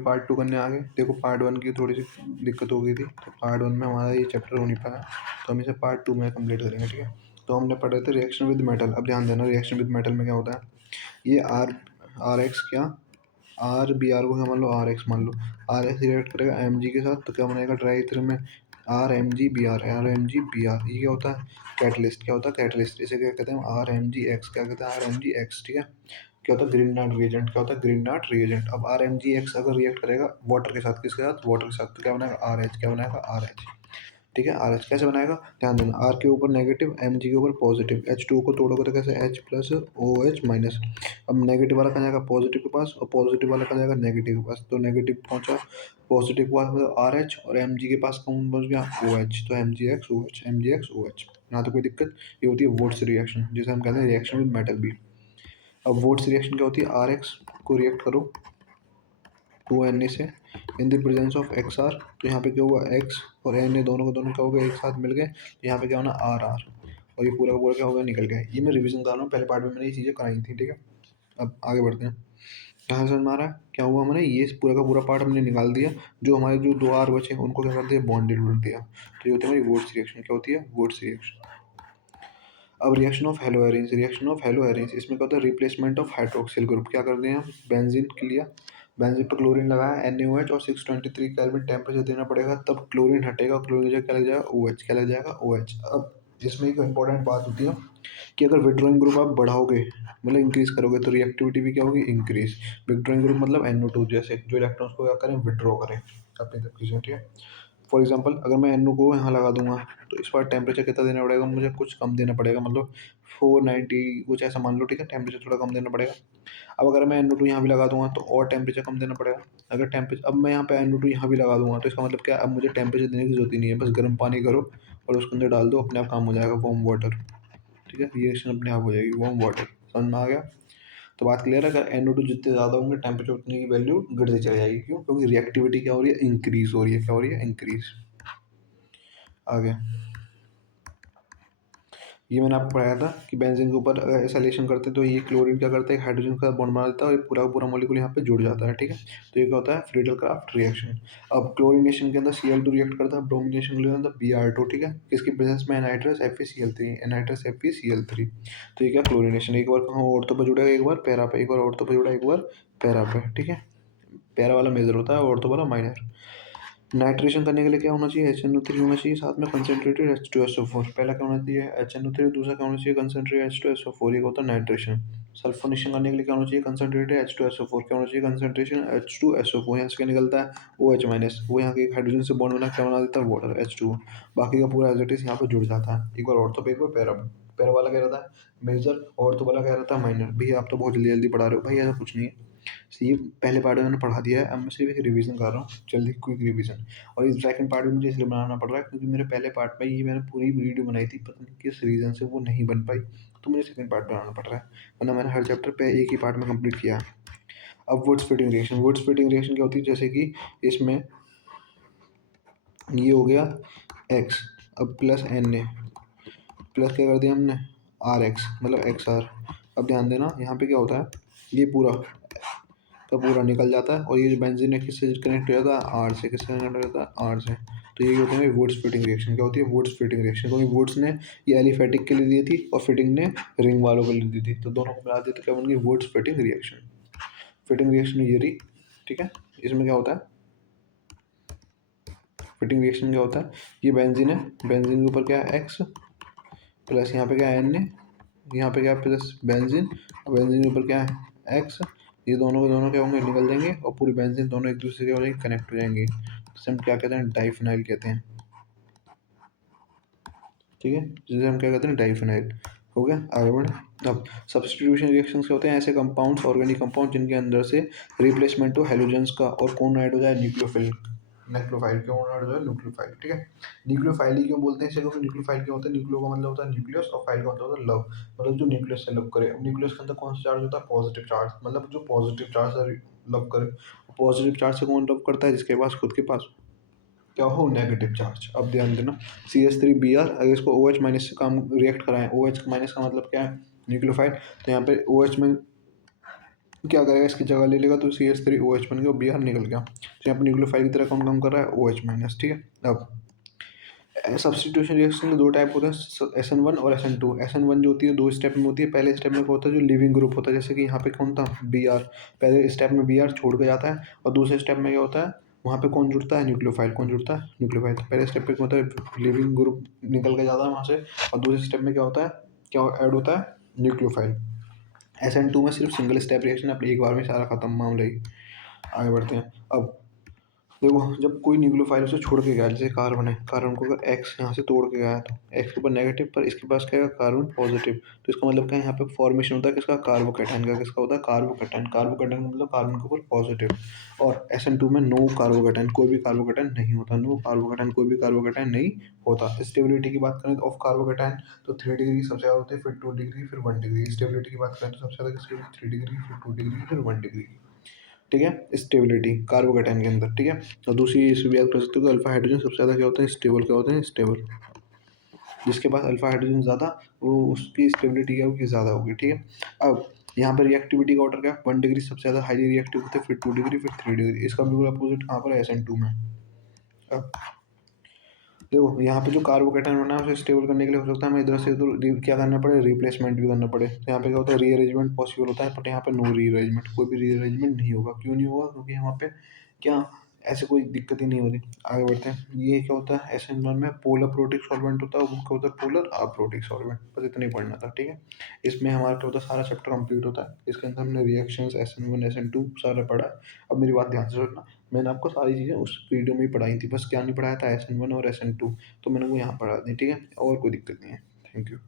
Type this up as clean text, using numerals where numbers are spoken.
Part 2 करने आ गए। देखो पार्ट 1 की थोड़ी सी दिक्कत हो गई थी, तो पार्ट 1 में हमारा ये चैप्टर हो नहीं पाया, तो हम इसे पार्ट 2 में कंप्लीट करेंगे, ठीक है। तो हमने पढ़े थे रिएक्शन विद मेटल। अब ध्यान देना, रिएक्शन विद मेटल में क्या होता है, ये आर एक्स क्या, आर बी आर को क्या मान लो, आर एक्स मान लो, आर एक्स रिएक्ट करेगा एम जी के साथ, तो क्या बनेगा ट्राई थ्री में R M G B R, R M G B R. ये क्या होता है, कैटलिस्ट। क्या होता है कैटलिस्ट, इसे क्या कहते हैं आर एम जी एक्स, क्या कहते हैं आर एम जी एक्स, ठीक है। क्या होता है ग्रीनडार्ट रिएजेंट, क्या होता है ग्रीनडार्ट रिएजेंट। अब आर एम जी एक्स अगर रिएक्ट करेगा वाटर के साथ, किसके साथ, वाटर के साथ, तो क्या बनाएगा आर एच, क्या बनाएगा आर एच, ठीक है। आर एच कैसे बनाएगा, ध्यान देना, आर के ऊपर नेगेटिव, एम जी के ऊपर पॉजिटिव, एच टू को तोड़ोगे तो कैसे H plus O H minus. अब नेगेटिव वाला कहाँ जाएगा पॉजिटिव के पास, और पॉजिटिव वाला कहाँ जाएगा नेगेटिव के पास, तो नेगेटिव पहुंचा पॉजिटिव के पास मतलब आर एच, और एम जी के पास कौन पहुंच गया ओ एच, तो M G X O H, M G X O H. यहाँ तो कोई दिक्कत, ये होती है वोट्स रिएक्शन, जिसे हम कहते हैं रिएक्शन विद मेटल बी। अब वोट्स रिएक्शन क्या होती है, आर एक्स को रिएक्ट करो टू एन ए से in the presence of X R, तो यहाँ पे क्या हुआ एक्स और एन ए दोनों को दोनों क्या हो गए एक साथ मिल गए, तो यहाँ पे क्या होना आर आर, और ये पूरा का पूरा क्या हो गया निकल गया। ये मैं रिवीजन कर रहा हूँ, पहले पार्ट में मैंने ये चीज़ें कराई थी, ठीक है। अब आगे बढ़ते हैं, कहाँ समझ में आ रहा है क्या हुआ, हमने ये पूरा का पूरा पार्ट हमने निकाल दिया, जो हमारे जो दो आर बचे उनको क्या कर दिया बॉन्डेड कर दिया, तो ये होती है हमारी वोट्स रिएक्शन। क्या होती है वोट्स रिएक्शन। अब reaction of haloarenes, reaction of haloarenes, इसमें क्या होता है रिप्लेसमेंट ऑफ हाइड्रोक्सिल ग्रुप। क्या कर दिए हम, बेंजीन के लिया, बेंजीन पर क्लोरीन लगाया NaOH और 623 केल्विन टेम्परेचर देना पड़ेगा, तब क्लोरीन हटेगा, क्लोरीन की जगह क्या लग जाएगा OH, क्या लग जाएगा OH। अब इसमें एक इंपॉर्टेंट बात होती है कि अगर विड्रॉइंग ग्रुप आप बढ़ाओगे मतलब इंक्रीज करोगे, तो रिएक्टिविटी भी क्या होगी इंक्रीज। विड्रॉइंग ग्रुप मतलब NO2 जैसे, जो इलेक्ट्रॉन्स को क्या करें विड्रॉ करें अपनी तरफ खींचें, ठीक है। फॉर एग्जांपल अगर मैं NO को यहाँ लगा दूंगा, तो इस बार टेम्परेचर कितना देना पड़ेगा मुझे, कुछ कम देना पड़ेगा, मतलब 490 कुछ ऐसा मान लो, ठीक है। टेम्परेचर थोड़ा कम देना पड़ेगा। अब अगर मैं NO2 यहाँ भी लगा दूंगा तो और टेम्परेचर कम देना पड़ेगा। अगर टेम्परेचर अब मैं यहाँ पे NO2 यहाँ भी लगा दूंगा, तो इसका मतलब क्या, अब मुझे टेम्परेचर देने की जरूरत ही नहीं है, बस गर्म पानी करो और उसके अंदर डाल दो, अपने आप काम हो जाएगा, वार्म वाटर, ठीक है। रिएक्शन अपने आप हो जाएगी, वार्म वाटर। समझ में आ गया। तो बात क्लियर है, अगर NO2 जितने ज़्यादा होंगे टेम्परेचर उतनी की वैल्यू गिरती चली जाएगी, क्यों, क्योंकि रिएक्टिविटी क्या हो रही है इंक्रीज हो रही है, क्या हो रही है इंक्रीज। आगे ये मैंने आपको पढ़ाया था कि बेंजीन के ऊपर ऐसा रिएक्शन करते हैं तो ये क्लोरीन क्या करता है, हाइड्रोजन का बॉन्ड बना देता है और ये पूरा का पूरा मॉलिक्यूल यहाँ पे जुड़ जाता है, ठीक है। तो ये क्या होता है फ्रीडल क्राफ्ट रिएक्शन। अब क्लोरीनेशन के अंदर Cl2 रिएक्ट करता है, ब्रोमिनेशन के अंदर Br2, ठीक है। किसकी प्रेजेंस में एनाइट्रस FeCl3, एनाइट्रस FeCl3। तो ये क्या क्लोरीनेशन, एक बार कहाँ ऑर्थो पे जुड़ेगा, एक बार पैरा पे, एक बार ऑर्थो पे जुड़ा, एक बार पैरा पे, ठीक है। पैरा वाला मेजर होता है, ऑर्थो वाला माइनर। नाइट्रेशन करने के लिए क्या होना चाहिए, HNO3 होना चाहिए, साथ में कंसनट्रेटेड H2SO4। पहला क्या होना चाहिए HNO3, दूसरा क्या होना चाहिए कंसनट्रेटेड H2SO4, ये होता है नाइट्रेशन। सल्फोनेशन करने के लिए क्या होना चाहिए कंसनट्रेटेड H2SO4, क्या होना चाहिए कंसनट्रेशन H2SO4, यहाँ से क्या निकलता है OH माइनस, वो यहाँ के हाइड्रोजन से बॉन्ड बना क्या बना देता है वाटर H2। बाकी का पूरा एज इट इज यहाँ पे जुड़ जाता है, एक बार ऑर्थो पे एक बार पैरा पे। पैरा वाला क्या रहता है मेजर, ऑर्थो वाला क्या रहता है माइनर। भैया आप तो बहुत जल्दी जल्दी पढ़ा रहे हो भाई, ऐसा कुछ नहीं है। ये पहले पार्ट में मैंने पढ़ा दिया है, अब मैं सिर्फ एक रिवीजन कर रहा हूँ, जल्दी क्विक रिवीजन। और इस सेकंड पार्ट में मुझे इसलिए बनाना पड़ रहा है क्योंकि मेरे पहले पार्ट में ये मैंने पूरी वीडियो बनाई थी, पता नहीं किस रीज़न से वो नहीं बन पाई, तो मुझे सेकंड पार्ट बनाना पड़ रहा है, वरना मैंने हर चैप्टर पे एक ही पार्ट में कंप्लीट किया है। अब Wurtz Fittig reaction, Wurtz Fittig reaction क्या होती है, जैसे कि इसमें ये हो गया एक्स, अब प्लस Na, प्लस क्या कर दिया हमने आर एक्स मतलब एक्स आर। अब ध्यान देना यहाँ पे क्या होता है, ये पूरा का पूरा निकल जाता है, और ये जो बेंजीन है किससे कनेक्ट हो जाता है आर से, किससे कनेक्ट हो जाता है आर से। तो ये होता है वुड्स फिटिंग रिएक्शन। क्या होती है वुड्स फिटिंग रिएक्शन, क्योंकि वुड्स ने ये एलिफेटिक के लिए दी थी और फिटिंग ने रिंग वालों के लिए दी थी, तो दोनों को मिला दिया तो क्या बन गई Wurtz Fittig reaction. Fittig reaction ये रही, ठीक है। इसमें क्या होता है फिटिंग रिएक्शन क्या होता है, ये बेंजीन है, बेंजीन के ऊपर क्या है एक्स, प्लस यहाँ पे क्या है Na, यहाँ पे क्या है प्लस बेंजीन, बेंजीन के ऊपर क्या है एक्स, ये दोनों के दोनों क्या होंगे निकल जाएंगे और पूरी बेंजीन दोनों एक दूसरे के हो जाएंगे कनेक्ट हो जाएंगे, जिसे हम क्या कहते हैं डाइफिनाइल कहते हैं, ठीक है, जिसे हम क्या कहते हैं डाइफिनाइल। हो गया आगे बढ़े। अब सब्स्टिट्यूशन रिएक्शंस क्या होते हैं, ऐसे कंपाउंड्स ऑर्गेनिक कंपाउंड जिनके अंदर से रिप्लेसमेंट हो हेलोजेंस का और कौन ऐड हो जाए न्यूक्लियोफिल, न्यूक्लियोफाइल क्यों ऐड हो जाए न्यूक्लियोफाइल, ठीक है। न्यूक्लियोफाइल ही क्यों बोलते हैं इसे, क्योंकि न्यूक्लियोफाइल क्या होता है, न्यूक्लियो का मतलब होता है न्यूक्लियस और फाइल का मतलब होता है लव, मतलब जो न्यूक्लियस से लव करे। अब न्यूक्लियस के अंदर कौन सा चार्ज होता है पॉजिटिव चार्ज, मतलब जो पॉजिटिव चार्ज से लव करे। पॉजिटिव चार्ज से कौन लव करता है, जिसके पास खुद के पास क्या हो नेगेटिव चार्ज। अब ध्यान देना CH3Br, अगर इसको OH माइनस से काम रिएक्ट कराएं, OH माइनस का मतलब क्या है न्यूक्लियोफाइल, तो यहाँ पे OH में क्या करेगा, इसकी जगह ले लेगा तो CH3OH बन गया, Br निकल गया। तो यहाँ पे न्यूक्लियोफाइल की तरह कौन काम कर रहा है, OH-, ठीक है। अब सब्स्टिट्यूशन रिएक्शन के दो टाइप होते हैं, SN1 और SN2। SN1 जो होती है दो स्टेप में होती है। पहले स्टेप में क्या होता है, जो लिविंग ग्रुप होता है, जैसे कि यहाँ पे कौन था, Br। पहले स्टेप में Br छोड़ के जाता है, और दूसरे स्टेप में क्या होता है, वहाँ पे कौन जुड़ता है, न्यूक्लियोफाइल। कौन जुड़ता है, न्यूक्लियोफाइल। तो पहले स्टेप पे क्या होता है, लिविंग ग्रुप निकल के जाता है वहाँ से, और दूसरे स्टेप में क्या होता है, क्या ऐड होता है, न्यूक्लियोफाइल। SN2 में सिर्फ सिंगल स्टेप रिएक्शन, अपने एक बार में सारा खत्म मामला ही। आगे बढ़ते हैं। अब देखो, जब कोई न्यूक्लियोफाइल उसे छोड़ के गया, जैसे कार्बन है, कार्बन को अगर एक्स यहाँ से तोड़ के गया, तो एक्स के ऊपर नेगेटिव, पर इसके पास क्या है, कार्बन पॉजिटिव। तो इसका मतलब क्या है, यहाँ पे फॉर्मेशन होता है किसका, कार्बोकैटायन का। किसका होता है, कार्बोकैटायन। कार्बोकैटायन का मतलब कार्बन के ऊपर पॉजिटिव। और SN2 में नो कार्बोकैटायन, कोई भी कार्बोकैटायन नहीं होता। नो कार्बोकैटायन, कोई भी कार्बोकैटायन नहीं होता। स्टेबिलिटी की बात करें तो ऑफ कार्बोकैटायन, तो 3 डिग्री सबसे ज़्यादा होती है, फिर 2 डिग्री, फिर 1 डिग्री। स्टेबिलिटी की बात करें तो सबसे ज़्यादा किसकी, 3 डिग्री, फिर 2 डिग्री, फिर 1 डिग्री। ठीक है, स्टेबिलिटी कार्बोकैटायन के अंदर। ठीक है, और दूसरी इसमें याद कर सकते हो कि अल्फा हाइड्रोजन सबसे ज़्यादा क्या होते हैं, स्टेबल। क्या होते हैं, स्टेबल। जिसके पास अल्फा हाइड्रोजन ज़्यादा, वो उसकी स्टेबिलिटी क्या होगी, ज़्यादा होगी। ठीक है। अब यहाँ पर रिएक्टिविटी का ऑर्डर क्या है, 1 डिग्री सबसे ज़्यादा हाईली रिएक्टिव होते हैं, फिर 2 डिग्री, फिर 3 डिग्री। इसका बिल्कुल अपोजिट कहाँ पर है, SN2 में। अब देखो, यहाँ पे जो कार्बोकैटायन बना है उसे स्टेबल करने के लिए हो सकता है हमें इधर से उधर क्या करना पड़े, रिप्लेसमेंट भी करना पड़े। तो यहाँ पे क्या होता है, रीअरेंजमेंट पॉसिबल होता है, बट यहाँ पे नो रीअरेंजमेंट, कोई भी रीअरेंजमेंट नहीं होगा। क्यों नहीं होगा, क्योंकि यहाँ पे क्या, ऐसे कोई दिक्कत ही नहीं होती। आगे बढ़ते हैं। ये क्या होता है, SN1 में पोलर प्रोटिक सॉल्वेंट होता है, और क्या होता है, पोलर अप्रोटिक सॉल्वेंट। बस इतना ही पढ़ना था। ठीक है, इसमें हमारा क्या होता है, सारा चैप्टर कंप्लीट होता है। इसके अंदर हमने रिएक्शंस SN1 SN2 सारा पढ़ा है। अब मेरी बात ध्यान से सुनना, मैंने आपको सारी चीज़ें उस वीडियो में ही पढ़ाई थी, बस क्या नहीं पढ़ाया था, SN1 और SN2। तो मैंने वो यहाँ पढ़ा दी। ठीक है, और कोई दिक्कत नहीं है। Thank you.